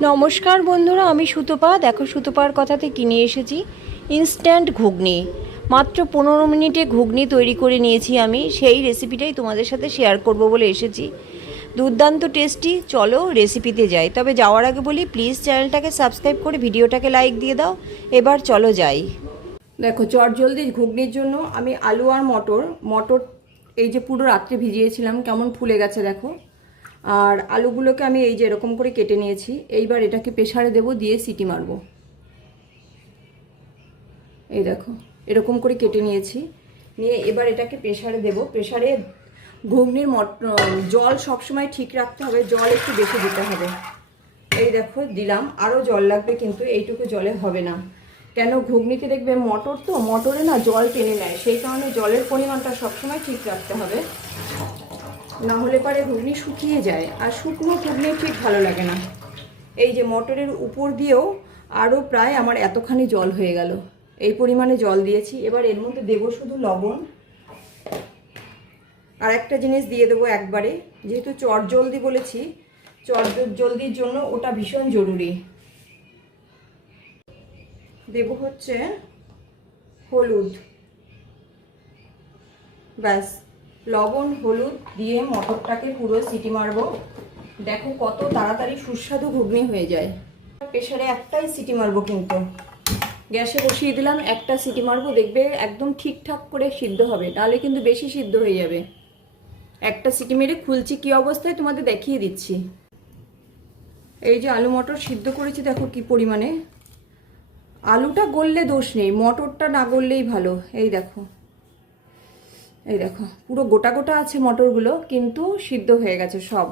নমস্কার বন্ধুরা, আমি সুতপা। দেখো সুতপার কথাতে কিনে এসেছি? ইনস্ট্যান্ট ঘুগনি। মাত্র পনেরো মিনিটে ঘুগনি তৈরি করে নিয়েছি আমি। সেই রেসিপিটাই তোমাদের সাথে শেয়ার করব বলে এসেছি। দুর্দান্ত টেস্টি চলো রেসিপিতে যাই। তবে যাওয়ার আগে বলি প্লিজ চ্যানেলটাকে সাবস্ক্রাইব করে ভিডিওটাকে লাইক দিয়ে দাও। এবার চলো যাই। দেখো চট জলদি ঘুগনির জন্য আমি আলু আর মটর মটর এই যে পুরো রাত্রে ভিজিয়েছিলাম, কেমন ফুলে গেছে দেখো। আর আলুগুলোকে আমি এই যে এরকম করে কেটে নিয়েছি। এইবার এটাকে প্রেশারে দেবো, দিয়ে সিটি মারবো। এই দেখো, এরকম করে কেটে নিয়েছি। নিয়ে এবার এটাকে প্রেশারে দেব। প্রেশারে ঘুগনির জল সবসময় ঠিক রাখতে হবে, জল একটু বেশি দিতে হবে। এই দেখো, দিলাম। আরও জল লাগবে কিন্তু এইটুকু জলে হবে না। কেন ঘুগনিতে দেখবে মটর তো? মটরে না জল টেনে নেয়। সেই কারণে জলের পরিমাণটা সবসময় ঠিক রাখতে হবে। না হলে পারে ঘুগনি শুকিয়ে যায় আর শুকনো ঘুগনি ঠিক ভালো লাগে না। এই যে মটরের উপর দিয়েও আরও প্রায় আমার এতখানি জল হয়ে গেল। এই পরিমাণে জল দিয়েছি। এবার এর মধ্যে দেবো শুধু লবণ। আর একটা জিনিস দিয়ে দেবো একবারে। যেহেতু চট জলদি বলেছি, চট জলদির জন্য ওটা ভীষণ জরুরি। দেব হচ্ছে হলুদ। ব্যাস। লবণ, হলুদ দিয়ে মটরটাকে পুরো সিটি মারবো। দেখো কত তাড়াতাড়ি সুস্বাদু ঘুগনি হয়ে যায়। প্রেশারে একটাই সিটি মারবো কিন্তু। গ্যাসে বসিয়ে দিলাম, একটা সিটি মারবো। দেখবে একদম ঠিকঠাক করে সিদ্ধ হবে, নাহলে কিন্তু বেশি সিদ্ধ হয়ে যাবে। একটা সিটি মেরে খুলছি, কি অবস্থায় তোমাদের দেখিয়ে দিচ্ছি। এই যে আলু, মটর সিদ্ধ করেছি, দেখো কি পরিমাণে। আলুটা গললে দোষ নেই, মটরটা না গললেই ভালো। এই দেখো। এই দেখো, পুরো গোটা গোটা আছে মটরগুলো, কিন্তু সিদ্ধ হয়ে গেছে সব।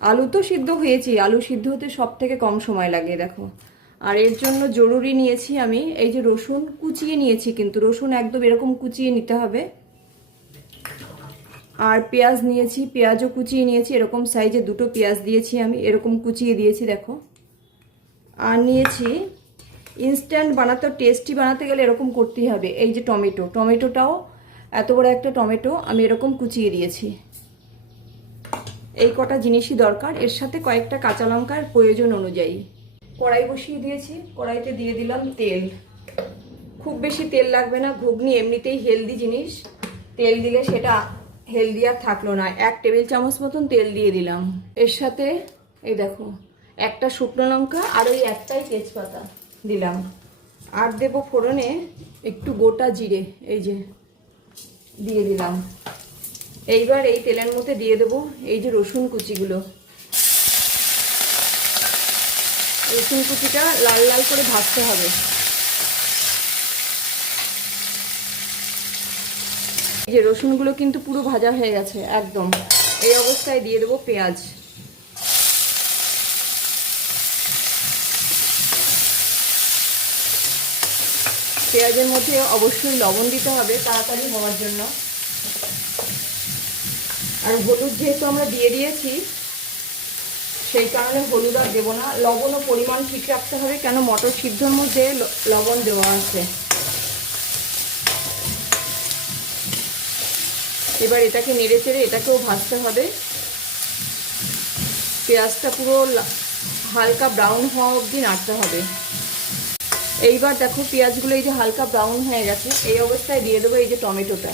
আলু তো সিদ্ধ হয়েছি, আলু সিদ্ধ হতে সব থেকে কম সময় লাগে, দেখো। আর এর জন্য জরুরি নিয়েছি আমি, এই যে রসুন কুচিয়ে নিয়েছি কিন্তু, রসুন একদম এরকম কুচিয়ে নিতে হবে। আর পেঁয়াজ নিয়েছি, পেঁয়াজও কুচিয়ে নিয়েছি, এরকম সাইজে দুটো পেঁয়াজ দিয়েছি আমি, এরকম কুচিয়ে দিয়েছি, দেখো। আর নিয়েছি ইনস্ট্যান্ট বানাতে টেস্টি বানাতে গেলে এরকম করতেই হবে, এই যে টমেটো। টমেটোটাও এত বড় একটা টমেটো আমি এরকম কুচিয়ে দিয়েছি। এই কটা জিনিসই দরকার। এর সাথে কয়েকটা কাঁচা লঙ্কার প্রয়োজন অনুযায়ী। কড়াই বসিয়ে দিয়েছি। কড়াইতে দিয়ে দিলাম তেল। খুব বেশি তেল লাগবে না। ঘুগনি এমনিতেই হেলদি জিনিস। তেল দিলে সেটা হেলদি আর থাকল না। এক টেবিল চামচ মতন তেল দিয়ে দিলাম। এর সাথে এই দেখো, একটা শুকনো লঙ্কা আর ওই একটাই তেজপাতা দিলাম। আর দেবো ফোড়নে একটু গোটা জিরে, এই যে দিয়ে দিলাম। এইবার এই তেলের মধ্যে দিয়ে দেবো এই যে রসুন কুচিগুলো। রসুন কুচিটা লাল লাল করে ভাজতে হবে। এই যে রসুনগুলো কিন্তু পুরো ভাজা হয়ে গেছে, একদম। এই অবস্থায় দিয়ে দেবো পেঁয়াজ। পেঁয়াজের মধ্যে অবশ্যই লবণ দিতে হবে তাড়াতাড়ি হওয়ার জন্য। আর হলুদ যেহেতু আমরা দিয়ে দিয়েছি, সেই কারণে হলুদ আর দেবো না। লবণও পরিমাণ ঠিক রাখতে হবে কেন মটর সিদ্ধর মধ্যে লবণ দেওয়া আছে। এবার এটাকে নেড়ে চেড়ে এটাকেও ভাজতে হবে। পেঁয়াজটা পুরো হালকা ব্রাউন হওয়া অবধি নাড়তে হবে। এইবার দেখো পেঁয়াজগুলো এই যে হালকা ব্রাউন হয়ে গেছে, এই অবস্থায় দিয়ে দেবো এই যে টমেটোটা।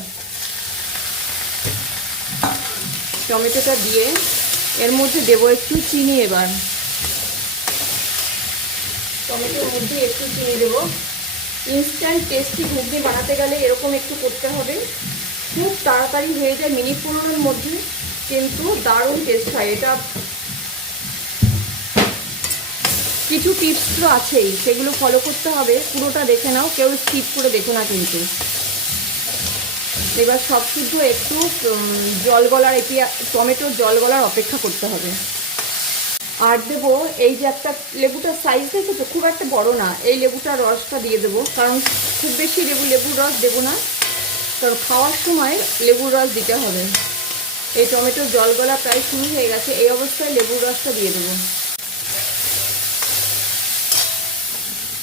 টমেটোটা দিয়ে এর মধ্যে দেবো একটু চিনি এবার। টমেটোর মধ্যে একটু চিনি দেবো। ইনস্ট্যান্ট টেস্টি ঘুগনি বানাতে গেলে এরকম একটু করতে হবে। খুব তাড়াতাড়ি হয়ে যায়, মিনিট পনেরোর মধ্যে কিন্তু দারুণ টেস্ট হয়। এটা কিছু টিপস তো আছেই, সেগুলো ফলো করতে হবে, পুরোটা দেখে নাও, কেউ স্কিপ করে দেখো না কিন্তু। এবার সব শুদ্ধ একটু জল গলার এটি টমেটোর জল গলার অপেক্ষা করতে হবে। আর দেবো এই যে একটা লেবুটার সাইজ দেখেছ? খুব একটা বড় না, এই লেবুটার রসটা দিয়ে দেবো, কারণ খুব বেশি লেবু, লেবুর রস দেবো না। কারণ খাওয়ার সময় লেবুর রস দিতে হবে। এই টমেটোর জল গলা প্রায় শুরু হয়ে গেছে, এই অবস্থায় লেবুর রসটা দিয়ে দেবো।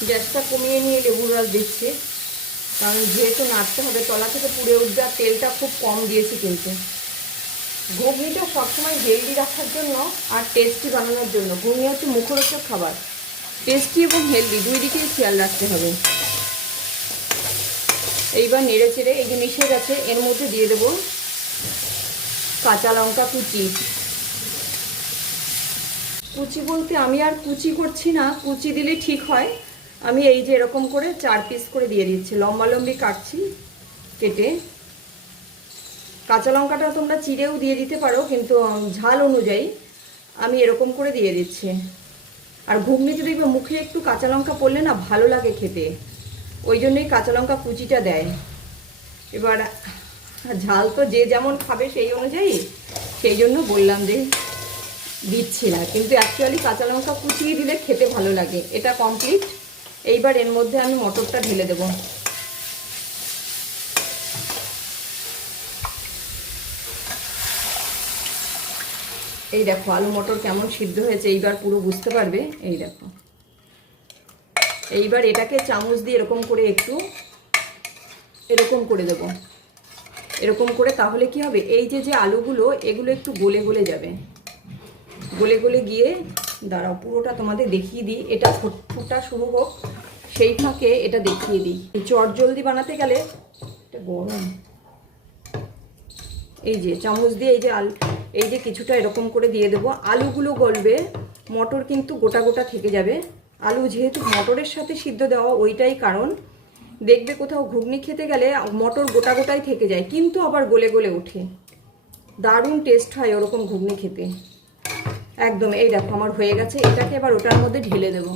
গ্যাসটা কমিয়ে নিয়ে লেবুর রস দিচ্ছি। কারণ যেহেতু নাড়তে হবে, তলা থেকে পুড়ে উঠবে আর তেলটা খুব কম দিয়েছি কিন্তু। ঘুগনিটা সবসময় হেলদি রাখার জন্য আর টেস্টি বানানোর জন্য। ঘুগনি হচ্ছে মুখরোচক খাবার। টেস্টি এবং হেলদি দুই দিকেই খেয়াল রাখতে হবে। এইবার নেড়ে চেড়ে এই যে মিশে গেছে, এর মধ্যে দিয়ে দেবো কাঁচা লঙ্কা কুচি। কুচি বলতে আমি আর কুচি করছি না, কুচি দিলে ঠিক হয়। আমি এই যে এরকম করে চার পিস করে দিয়ে দিচ্ছি। লম্বা লম্বি কাটছি, কেটে। কাঁচা লঙ্কাটা তোমরা চিড়েও দিয়ে দিতে পারো, কিন্তু ঝাল অনুযায়ী আমি এরকম করে দিয়ে দিচ্ছি। আর ঘুগনিতে দেখবে মুখে একটু কাঁচা লঙ্কা পড়লে না ভালো লাগে খেতে। ওই জন্যই কাঁচা লঙ্কা কুচিটা দেয়। এবার, ঝাল তো যে যেমন খাবে সেই অনুযায়ী সেই জন্য বললাম যে দিচ্ছি না। কিন্তু অ্যাকচুয়ালি কাঁচা লঙ্কা কুচিয়ে দিলে খেতে ভালো লাগে। এটা কমপ্লিট এইবার এর মধ্যে আমি মটরটা ঢেলে দেবো। এই দেখো, আলু মটর কেমন সিদ্ধ হয়েছে, এইবার পুরো বুঝতে পারবে। এই দেখো। এইবার এটাকে চামচ দিয়ে এরকম করে একটু এরকম করে দেব। এরকম করে তাহলে কি হবে, এই যে যে আলুগুলো, এগুলো একটু গলে গলে যাবে। গলে গলে গিয়ে, দাঁড়াও, পুরোটা তোমাদের দেখিয়ে দিই। এটা ফোট- ফোটা শুরু হোক। সেই ফাঁকে এটা দেখিয়ে দিই। চট জলদি বানাতে গেলে এটা গরম। এই যে চামচ দিয়ে এই যে আলু, এই যে কিছুটা এরকম করে দিয়ে দেবো। আলুগুলো গলবে, মটর কিন্তু গোটা গোটা থেকে যাবে। আলু যেহেতু মটরের সাথে সিদ্ধ দেওয়া, ওইটাই কারণ। দেখবে কোথাও ঘুগনি খেতে গেলে মটর গোটা গোটাই থেকে যায়, কিন্তু আবার গলে গলে ওঠে। দারুণ টেস্ট হয় ওরকম ঘুগনি খেতে। একদম, এই দেখো, আমার হয়ে গেছে। এটাকে এবার ওটার মধ্যে ঢেলে দেবো।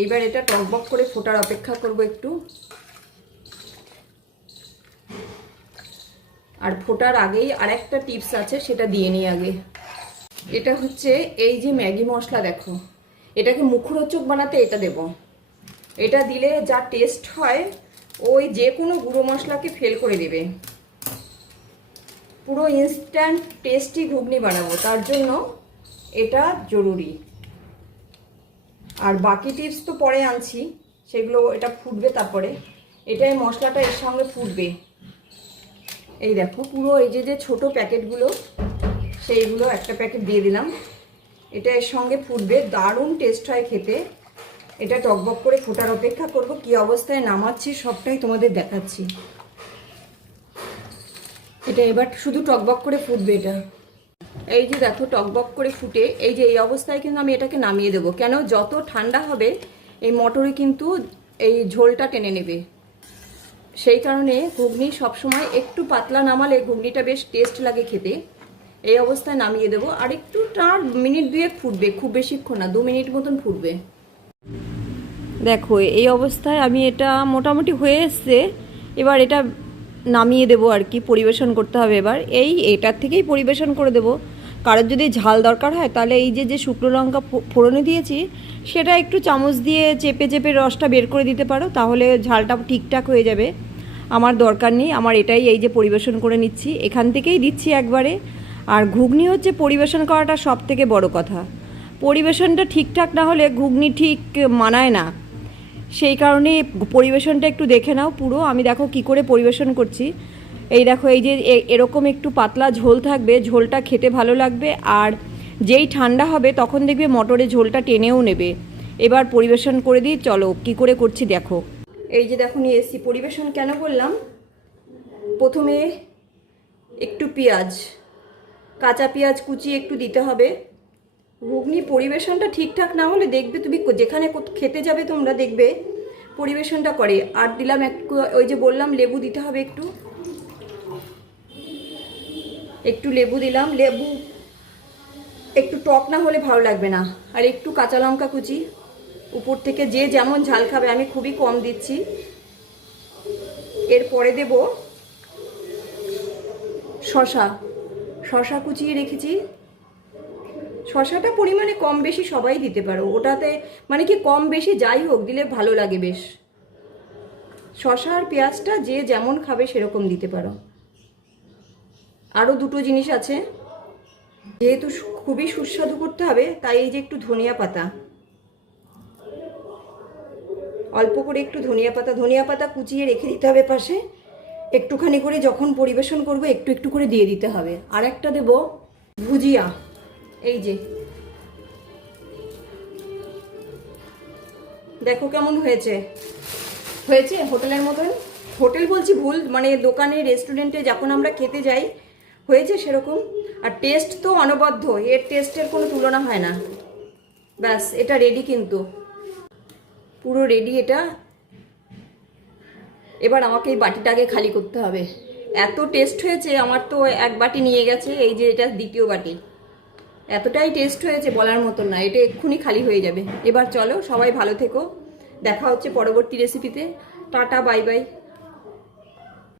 এইবার এটা টকবক করে ফোটার অপেক্ষা করব একটু। আর ফোটার আগেই আরেকটা টিপস আছে, সেটা দিয়ে নিই আগে। এটা হচ্ছে এই যে ম্যাগি মশলা, দেখো। এটাকে মুখরোচক বানাতে এটা দেব। এটা দিলে যা টেস্ট হয়, ওই যে কোনো গুঁড়ো মশলাকে ফেল করে দেবে। পুরো ইনস্ট্যান্ট টেস্টি ঘুগনি বানাবো, তার জন্য এটা জরুরি। আর বাকি টিপস তো পরে আনছি, সেগুলো এটা ফুটবে তারপরে। এটাই মশলাটা এর সঙ্গে ফুটবে। এই দেখো, পুরো এই যে যে ছোটো প্যাকেটগুলো, সেইগুলো একটা প্যাকেট দিয়ে দিলাম। এটা এর সঙ্গে ফুটবে, দারুণ টেস্ট হয় খেতে। এটা টকবক করে ফোটার অপেক্ষা করব, কি অবস্থায় নামাচ্ছি সবটাই তোমাদের দেখাচ্ছি। এটা এবার শুধু টকবক করে ফুটবে এটা। এই যে দেখো টকবক করে ফুটে, এই যে এই অবস্থায় কিন্তু আমি এটাকে নামিয়ে দেবো। কেন? যত ঠান্ডা হবে, এই মটরে কিন্তু এই ঝোলটা টেনে নেবে। সেই কারণে ঘুগনি সবসময় একটু পাতলা নামালে ঘুগনিটা বেশ টেস্ট লাগে খেতে। এই অবস্থায় নামিয়ে দেবো। আর একটু তার মিনিট দুয়েক ফুটবে, খুব বেশিক্ষণ না, দু মিনিট মতন ফুটবে। দেখো, এই অবস্থায় আমি এটা মোটামুটি হয়ে এসছে। এবার এটা নামিয়ে দেবো আর কি, পরিবেশন করতে হবে এবার। এই, এটার থেকেই পরিবেশন করে দেবো। কারোর যদি ঝাল দরকার হয়, তাহলে এই যে যে শুকনো লঙ্কা ফোড়নে দিয়েছি, সেটা একটু চামচ দিয়ে চেপে চেপে রসটা বের করে দিতে পারো, তাহলে ঝালটা ঠিকঠাক হয়ে যাবে। আমার দরকার নেই, আমার এটাই এই যে পরিবেশন করে নিচ্ছি, এখান থেকেই দিচ্ছি একবারে। আর ঘুগনি হচ্ছে পরিবেশন করাটা সব থেকে বড় কথা। পরিবেশনটা ঠিকঠাক না হলে ঘুগনি ঠিক মানায় না। সেই কারণে পরিবেশনটা একটু দেখে নাও পুরো, আমি দেখো কি করে পরিবেশন করছি। এই দেখো, এই যে এরকম একটু পাতলা ঝোল থাকবে, ঝোলটা খেতে ভালো লাগবে। আর যেই ঠান্ডা হবে, তখন দেখবে মটরে ঝোলটা টেনেও নেবে। এবার পরিবেশন করে দিই, চলো কি করে করছি দেখো। এই যে দেখো, নিয়ে এসেছি। পরিবেশন কেন করলাম? প্রথমে একটু পেঁয়াজ, কাঁচা পেঁয়াজ কুচি একটু দিতে হবে। ঘুগনি, পরিবেশনটা ঠিকঠাক না হলে দেখবে তুমি যেখানে খেতে যাবে তোমরা দেখবে পরিবেশনটা করে। আর দিলাম একটু ওই যে বললাম, লেবু দিতে হবে একটু। একটু লেবু দিলাম, লেবু একটু টক না হলে ভালো লাগবে না। আর একটু কাঁচা লঙ্কা কুচি, উপর থেকে যে যেমন ঝাল খাবে আমি খুবই কম দিচ্ছি। এরপরে দেব শশা শশা কুচিয়ে রেখেছি। শশাটা পরিমাণে কম বেশি সবাই দিতে পারো। ওটাতে মানে কি কম বেশি যাই হোক, দিলে ভালো লাগে বেশ। শশা আর পেঁয়াজটা যে যেমন খাবে সেরকম দিতে পারো। আরও দুটো জিনিস আছে। যেহেতু খুবই সুস্বাদু করতে হবে, তাই এই যে একটু ধনিয়া পাতা। অল্প করে একটু ধনিয়া পাতা। ধনিয়া পাতা কুচিয়ে রেখে দিতে হবে পাশে। একটুখানি করে যখন পরিবেশন করব, একটু একটু করে দিয়ে দিতে হবে। আর একটা দেব ভুজিয়া। এই যে। দেখো কেমন হয়েছে। হয়েছে? হোটেলের মতন? হোটেল বলছি ভুল মানে দোকানে, রেস্টুরেন্টে যখন আমরা খেতে যাই হয়েছে সেরকম। আর টেস্ট তো অনবদ্য, এর টেস্টের কোনো তুলনা হয় না। ব্যাস, এটা রেডি কিন্তু। পুরো রেডি এটা। এবার আমাকে এই বাটিটাকে খালি করতে হবে। এত টেস্ট হয়েছে, আমার তো এক বাটি নিয়ে গেছে, এই যে এটা দ্বিতীয় বাটি। এতটাই টেস্ট হয়েছে বলার মতন না, এটা এক্ষুনি খালি হয়ে যাবে। এবার চলো সবাই ভালো থেকো। দেখা হচ্ছে পরবর্তী রেসিপিতে টাটা বাই বাই